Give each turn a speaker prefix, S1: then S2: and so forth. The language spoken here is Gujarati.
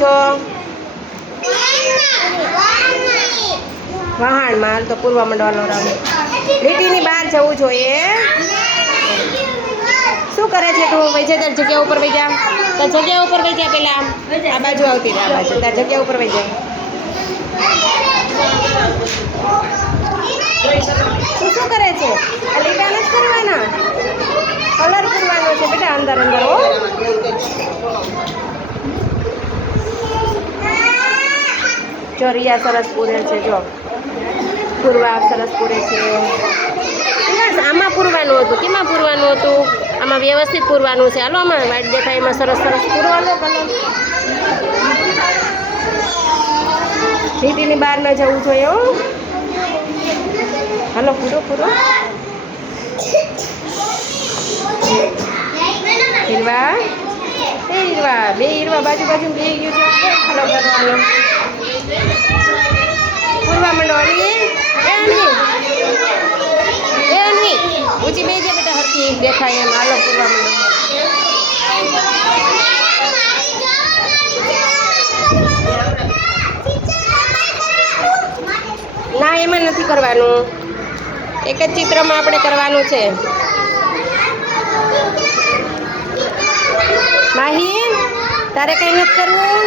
S1: છો? વહાણમાં હાલ તો પૂરવા માંડવાનો રામ. લીટીની બહાર જવું જોઈએ. શું કરે છે તું? વહી જા, તાર જગ્યા ઉપર વહી જા. તો જગ્યા ઉપર વહી જા પેલા આ બાજુ આવતી રહે, આ બાજુ. તાર જગ્યા ઉપર વહી જાય શું શું કરે છે? લીટા નથી કરવાના? કલર કરવાનો છે બેટા અંદર અંદર, હો. જો સરસ પૂરે છે, જો. પૂરવા સરસ પૂરે છે. આમાં પૂરવાનું હતું. કેમાં પૂરવાનું હતું? આમાં વ્યવસ્થિત પૂરવાનું છે. હાલો, આમાં વાઇટ દેખાય, એમાં સરસ સરસ પૂરવાનું કલર સીટીની બહાર ન જવું જોઈએ હાલો, પૂરો પૂરો. હીરવા. એ હીરવા, બે હિરવા બાજુ બાજુ બે ગયું છે. હાલો કરવાનું પૂરવા માંડવાની એ અનવી. ઊંચી બે છે બેટા હરકી દેખાય એમ. હાલો પૂરવા માંડો ના, એમાં નથી કરવાનું. એક જ ચિત્રમાં આપણે કરવાનું છે. માહી, તારે કઈ નથી કરવું?